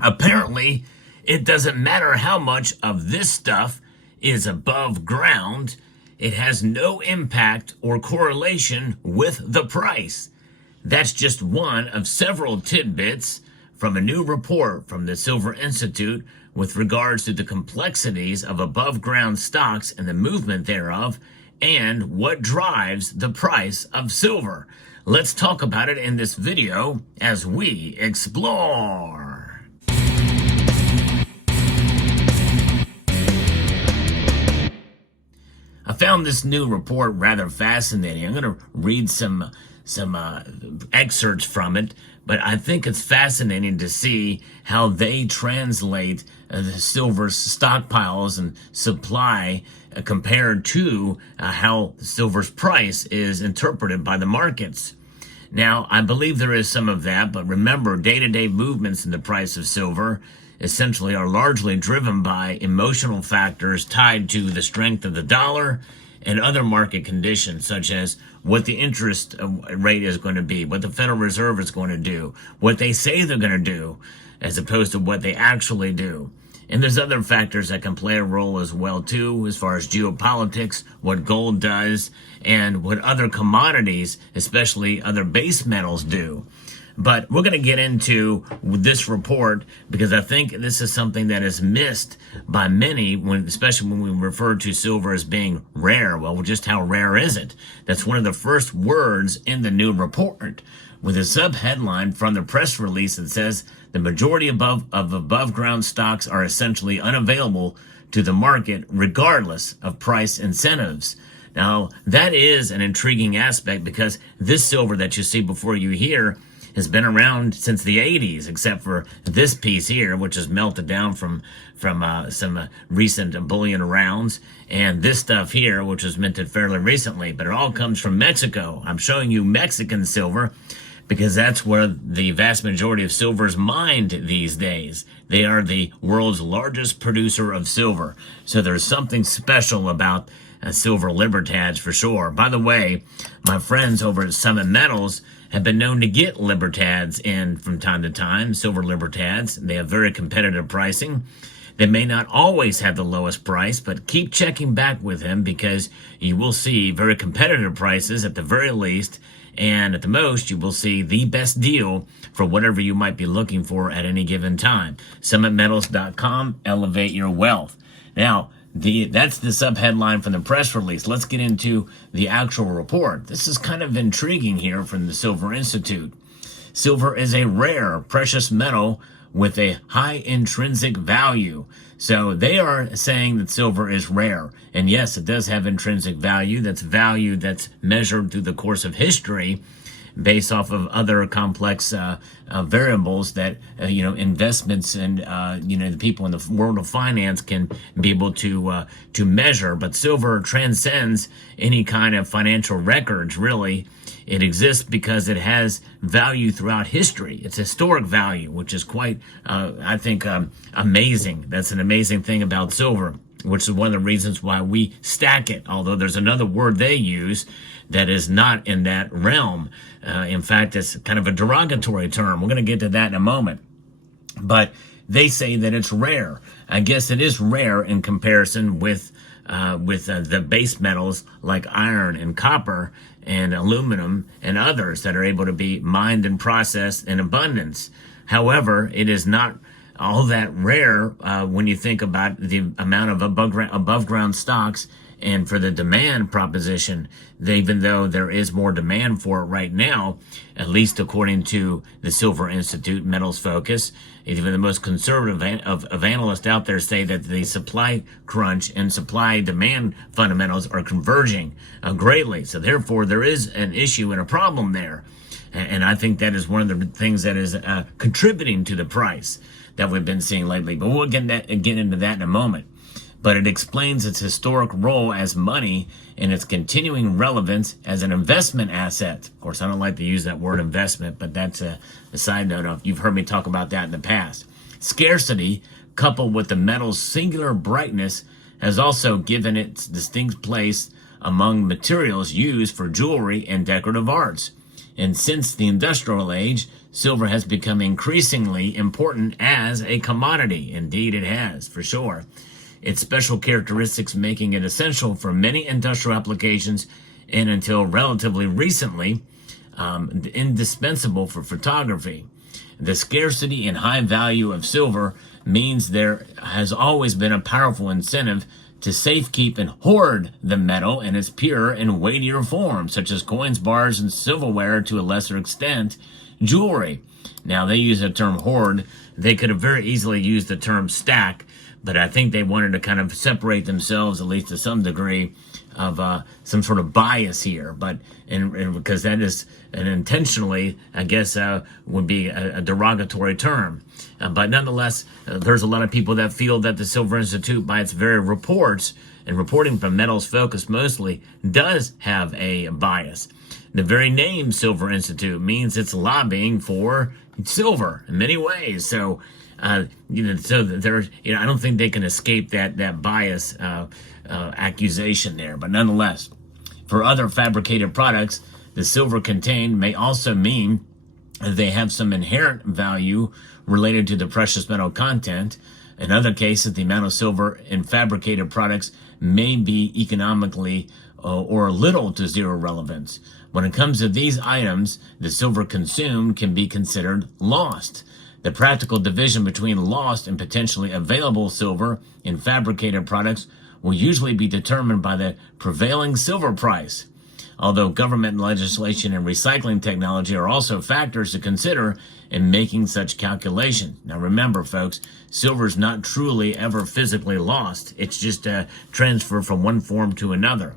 Apparently, it doesn't matter how much of this stuff is above ground, it has no impact or correlation with the price. That's just one of several tidbits from a new report from the Silver Institute with regards to the complexities of above ground stocks and the movement thereof, and what drives the price of silver. Let's talk about it in this video as we explore. I found this new report rather fascinating. I'm going to read some excerpts from it, but I think it's fascinating to see how they translate the silver's stockpiles and supply compared to how silver's price is interpreted by the markets. Now, I believe there is some of that, but remember, day-to-day movements in the price of silver essentially are largely driven by emotional factors tied to the strength of the dollar and other market conditions, such as what the interest rate is going to be, what the Federal Reserve is going to do, what they say they're going to do, as opposed to what they actually do. And there's other factors that can play a role as well, too, as far as geopolitics, what gold does, and what other commodities, especially other base metals, do. But we're going to get into this report because I think this is something that is missed by many, especially when we refer to silver as being rare. Well, just how rare is it? That's one of the first words in the new report, with a sub-headline from the press release that says the majority of above ground stocks are essentially unavailable to the market regardless of price incentives. Now, that is an intriguing aspect because this silver that you see before you here has been around since the 80s, except for this piece here, which is melted down from some recent bullion rounds, and this stuff here, which was minted fairly recently, but it all comes from Mexico. I'm showing you Mexican silver because that's where the vast majority of silver is mined these days. They are the world's largest producer of silver, so there's something special about silver libertads for sure. By the way, my friends over at Summit Metals have been known to get libertads in from time to time, silver libertads. They have very competitive pricing. They may not always have the lowest price, but keep checking back with him because you will see very competitive prices at the very least, and at the most, you will see the best deal for whatever you might be looking for at any given time. SummitMetals.com, elevate your wealth. Now, that's the sub-headline from the press release. Let's get into the actual report. This is kind of intriguing here from the Silver Institute. Silver is a rare, precious metal with a high intrinsic value. So they are saying that silver is rare. And yes, it does have intrinsic value. That's value that's measured through the course of history based off of other complex variables that, investments and, the people in the world of finance can be able to measure. But silver transcends any kind of financial records, really. It exists because it has value throughout history. It's historic value, which is quite, amazing. That's an amazing thing about silver, which is one of the reasons why we stack it, although there's another word they use that is not in that realm. In fact, it's kind of a derogatory term. We're going to get to that in a moment. But they say that it's rare. I guess it is rare in comparison with the base metals like iron and copper and aluminum and others that are able to be mined and processed in abundance. However, it is not all that rare when you think about the amount of above ground stocks. And for the demand proposition, even though there is more demand for it right now, at least according to the Silver Institute Metals Focus, even the most conservative of analysts out there say that the supply crunch and supply demand fundamentals are converging greatly. So therefore, there is an issue and a problem there. And I think that is one of the things that is contributing to the price that we've been seeing lately. But we'll get into that in a moment. But it explains its historic role as money and its continuing relevance as an investment asset. Of course, I don't like to use that word investment, but that's a side note. You've heard me talk about that in the past. Scarcity, coupled with the metal's singular brightness, has also given it its distinct place among materials used for jewelry and decorative arts. And since the industrial age, silver has become increasingly important as a commodity. Indeed, it has, for sure. Its special characteristics making it essential for many industrial applications, and until relatively recently, indispensable for photography. The scarcity and high value of silver means there has always been a powerful incentive to safekeep and hoard the metal in its pure and weightier form, such as coins, bars, and silverware, to a lesser extent, jewelry. Now, they use the term hoard. They could have very easily used the term stack, but I think they wanted to kind of separate themselves, at least to some degree, of some sort of bias here. But and because that is an intentionally, I guess, would be a derogatory term. But nonetheless, there's a lot of people that feel that the Silver Institute, by its very reports and reporting from metals focus mostly, does have a bias. The very name Silver Institute means it's lobbying for silver in many ways. So, so there's, I don't think they can escape that bias accusation there. But nonetheless, for other fabricated products, the silver contained may also mean that they have some inherent value related to the precious metal content. In other cases, the amount of silver in fabricated products may be economically or little to zero relevance. When it comes to these items, the silver consumed can be considered lost. The practical division between lost and potentially available silver in fabricated products will usually be determined by the prevailing silver price. Although government legislation and recycling technology are also factors to consider in making such calculations. Now remember, folks, silver is not truly ever physically lost. It's just a transfer from one form to another.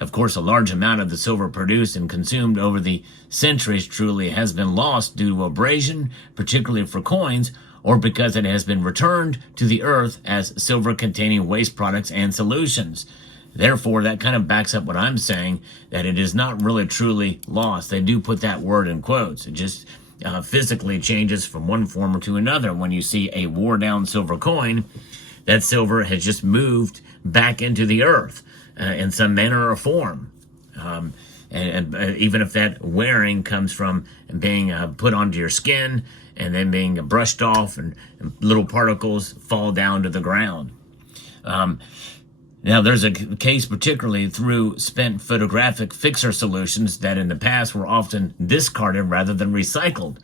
Of course, a large amount of the silver produced and consumed over the centuries truly has been lost due to abrasion, particularly for coins, or because it has been returned to the earth as silver-containing waste products and solutions. Therefore, that kind of backs up what I'm saying, that it is not really truly lost. They do put that word in quotes. It just physically changes from one form to another. When you see a wore-down silver coin, that silver has just moved back into the earth in some manner or form. And even if that wearing comes from being put onto your skin and then being brushed off and little particles fall down to the ground. Now, there's a case particularly through spent photographic fixer solutions that in the past were often discarded rather than recycled.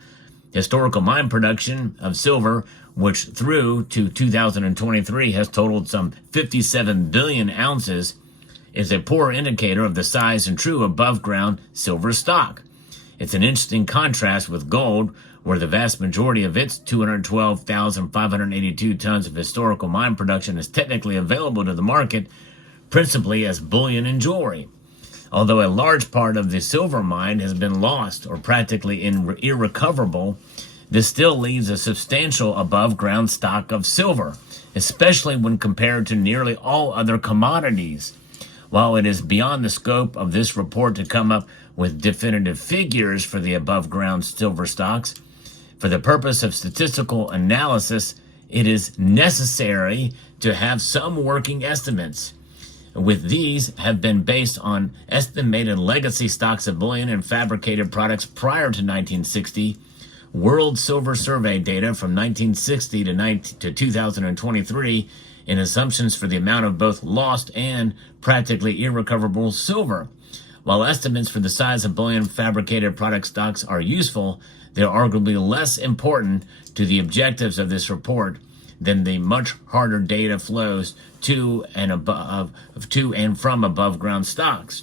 Historical mine production of silver, which through to 2023 has totaled some 57 billion ounces, is a poor indicator of the size and true above-ground silver stock. It's an interesting contrast with gold, where the vast majority of its 212,582 tons of historical mine production is technically available to the market, principally as bullion and jewelry. Although a large part of the silver mine has been lost or practically irrecoverable, this still leaves a substantial above-ground stock of silver, especially when compared to nearly all other commodities. While it is beyond the scope of this report to come up with definitive figures for the above-ground silver stocks, for the purpose of statistical analysis, it is necessary to have some working estimates. With these have been based on estimated legacy stocks of bullion and fabricated products prior to 1960, World Silver Survey data from 1960 to 2023, and assumptions for the amount of both lost and practically irrecoverable silver. While estimates for the size of bullion fabricated product stocks are useful, they're arguably less important to the objectives of this report than the much harder data flows to and from above ground stocks.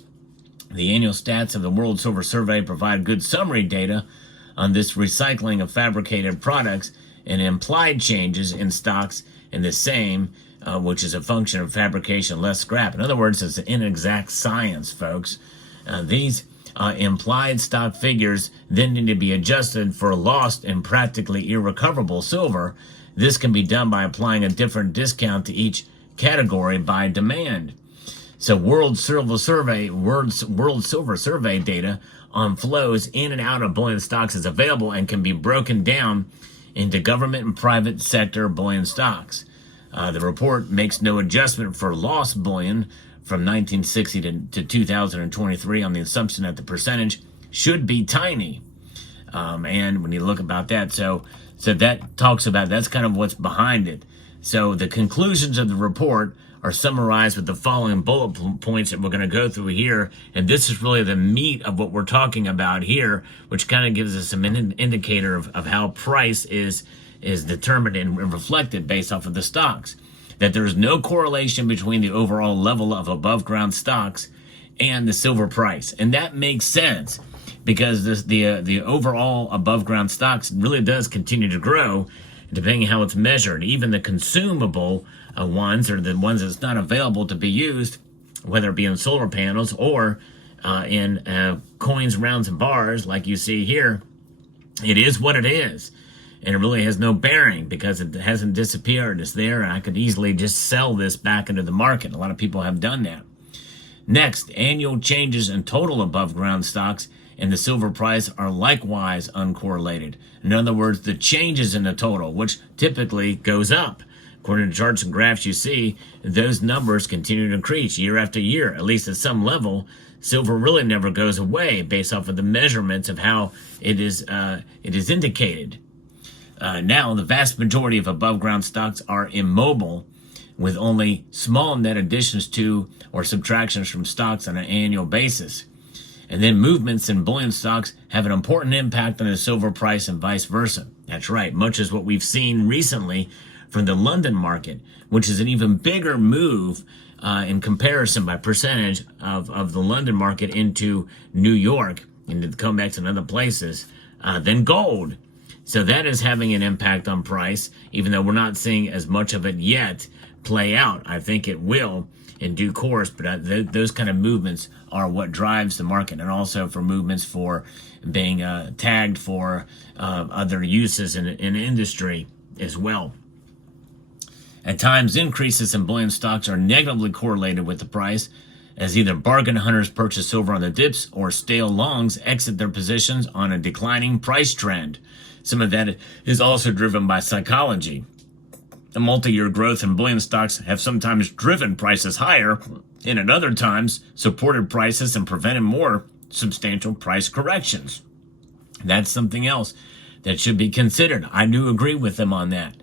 The annual stats of the World Silver Survey provide good summary data on this recycling of fabricated products and implied changes in stocks in the same, which is a function of fabrication less scrap. In other words, it's an inexact science, folks. These implied stock figures then need to be adjusted for lost and practically irrecoverable silver. This can be done by applying a different discount to each category by demand. So World Silver Survey data on flows in and out of bullion stocks is available and can be broken down into government and private sector bullion stocks. The report makes no adjustment for lost bullion from 1960 to 2023 on the assumption that the percentage should be tiny. And when you look about that, so that talks about, that's kind of what's behind it. So the conclusions of the report are summarized with the following bullet points that we're going to go through here. And this is really the meat of what we're talking about here, which kind of gives us some indicator of how price is determined and reflected based off of the stocks. That there's no correlation between the overall level of above ground stocks and the silver price. And that makes sense because the overall above ground stocks really does continue to grow depending how it's measured. Even the consumable ones, or the ones that's not available to be used, whether it be in solar panels or in coins, rounds, and bars like you see here, it is what it is. And it really has no bearing because it hasn't disappeared. It's there, and I could easily just sell this back into the market. A lot of people have done that. Next, annual changes in total above ground stocks and the silver price are likewise uncorrelated. In other words, the changes in the total, which typically goes up. According to charts and graphs you see, those numbers continue to increase year after year, at least at some level. Silver really never goes away based off of the measurements of how it is indicated. Now, the vast majority of above ground stocks are immobile, with only small net additions to or subtractions from stocks on an annual basis. And then movements in bullion stocks have an important impact on the silver price and vice versa. That's right, much as what we've seen recently from the London market, which is an even bigger move in comparison by percentage of the London market into New York and the comebacks and other places than gold. So that is having an impact on price, even though we're not seeing as much of it yet play out. I think it will in due course, but those kind of movements are what drives the market, and also for movements for being tagged for other uses in industry as well. At times, increases in bullion stocks are negatively correlated with the price, as either bargain hunters purchase silver on the dips or stale longs exit their positions on a declining price trend. Some of that is also driven by psychology. The multi-year growth in bullion stocks have sometimes driven prices higher, and at other times supported prices and prevented more substantial price corrections. That's something else that should be considered. I do agree with them on that,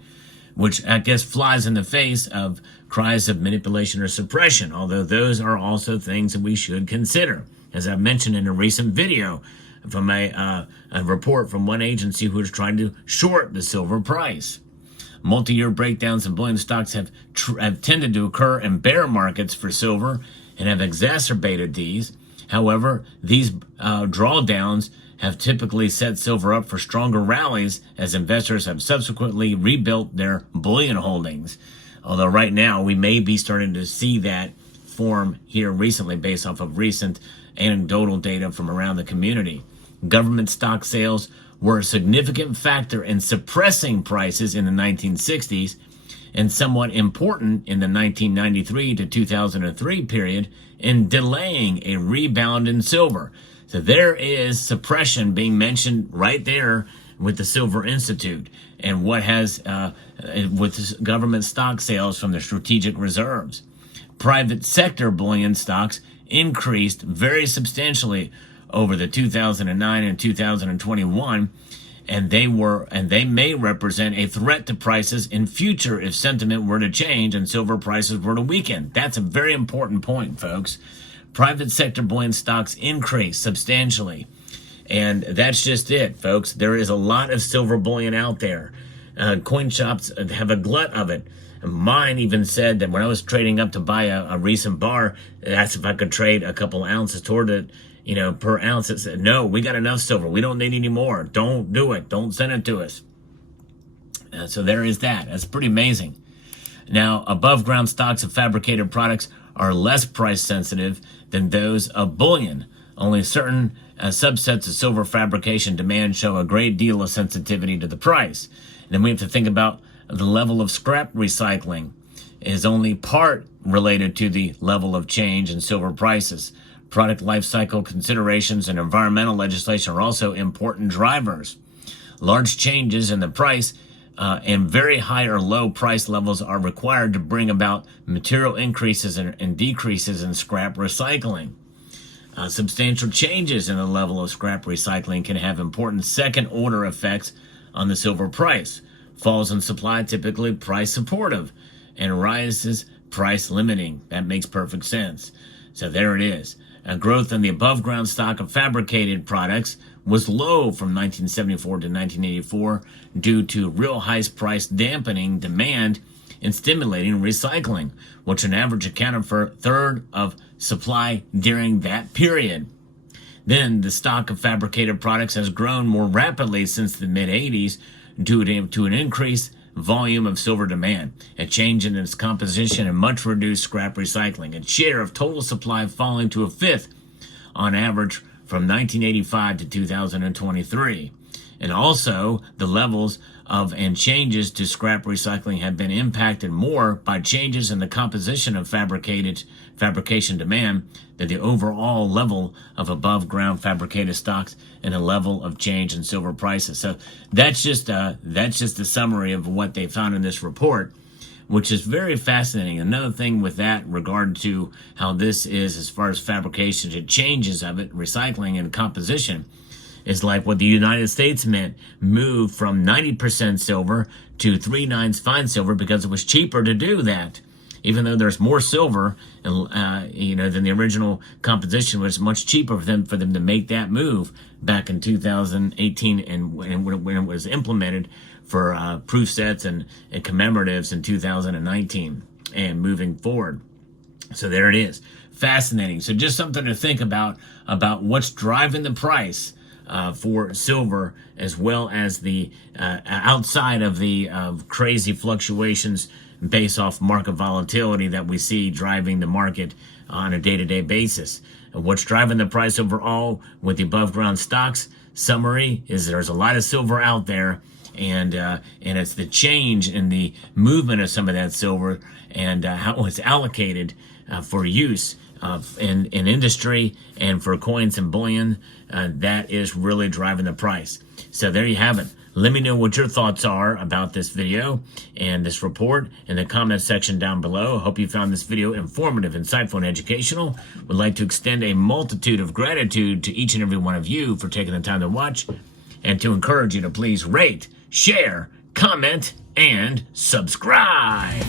which I guess flies in the face of cries of manipulation or suppression, although those are also things that we should consider. As I mentioned in a recent video from a report from one agency who is trying to short the silver price. Multi-year breakdowns in bullion stocks have tended to occur in bear markets for silver and have exacerbated these. However, these drawdowns have typically set silver up for stronger rallies as investors have subsequently rebuilt their bullion holdings. Although right now we may be starting to see that form here recently based off of recent anecdotal data from around the community. Government stock sales were a significant factor in suppressing prices in the 1960s and somewhat important in the 1993 to 2003 period in delaying a rebound in silver. So there is suppression being mentioned right there with the Silver Institute and what has with government stock sales from the strategic reserves. Private sector bullion stocks increased very substantially over the 2009 and 2021, and they may represent a threat to prices in future if sentiment were to change and silver prices were to weaken. That's a very important point, folks. Private sector bullion stocks increased substantially, and that's just it, folks. There is a lot of silver bullion out there. Coin shops have a glut of it. Mine even said that when I was trading up to buy a recent bar, asked if I could trade a couple ounces toward it, per ounce. It said, no, we got enough silver. We don't need any more. Don't do it. Don't send it to us. So there is that. That's pretty amazing. Now, above ground stocks of fabricated products are less price sensitive than those of bullion. Only certain subsets of silver fabrication demand show a great deal of sensitivity to the price. And then we have to think about the level of scrap recycling is only part related to the level of change in silver prices. Product life cycle considerations and environmental legislation are also important drivers. Large changes in the price and very high or low price levels are required to bring about material increases and decreases in scrap recycling. Substantial changes in the level of scrap recycling can have important second-order effects on the silver price. Falls in supply typically price supportive, and rises price limiting. That makes perfect sense. So there it is. Growth in the above-ground stock of fabricated products was low from 1974 to 1984 due to real high price dampening demand and stimulating recycling, which on average accounted for a third of supply during that period. Then the stock of fabricated products has grown more rapidly since the mid-80s due to an increased volume of silver demand, a change in its composition, and much reduced scrap recycling. Its share of total supply falling to a fifth on average from 1985 to 2023. And also, the levels of and changes to scrap recycling have been impacted more by changes in the composition of fabrication demand than the overall level of above ground fabricated stocks and the level of change in silver prices. So that's just a summary of what they found in this report, which is very fascinating. Another thing with that regard to how this is as far as fabrication, it changes of it, recycling and composition, is like what the United States moved from 90% silver to 3/9 fine silver because it was cheaper to do that. Even though there's more silver, than the original composition, was much cheaper for them to make that move back in 2018, and when it was implemented for proof sets and commemoratives in 2019 and moving forward. So there it is, fascinating. So just something to think about what's driving the price for silver, as well as the outside of the crazy fluctuations based off market volatility that we see driving the market on a day-to-day basis. What's driving the price overall with the above ground stocks summary is there's a lot of silver out there, and it's the change in the movement of some of that silver and how it's allocated for use in industry and for coins and bullion. That is really driving the price. So there you have it. Let me know what your thoughts are about this video and this report in the comment section down below. I hope you found this video informative, insightful, and educational. Would like to extend a multitude of gratitude to each and every one of you for taking the time to watch, and to encourage you to please rate, share, comment, and subscribe.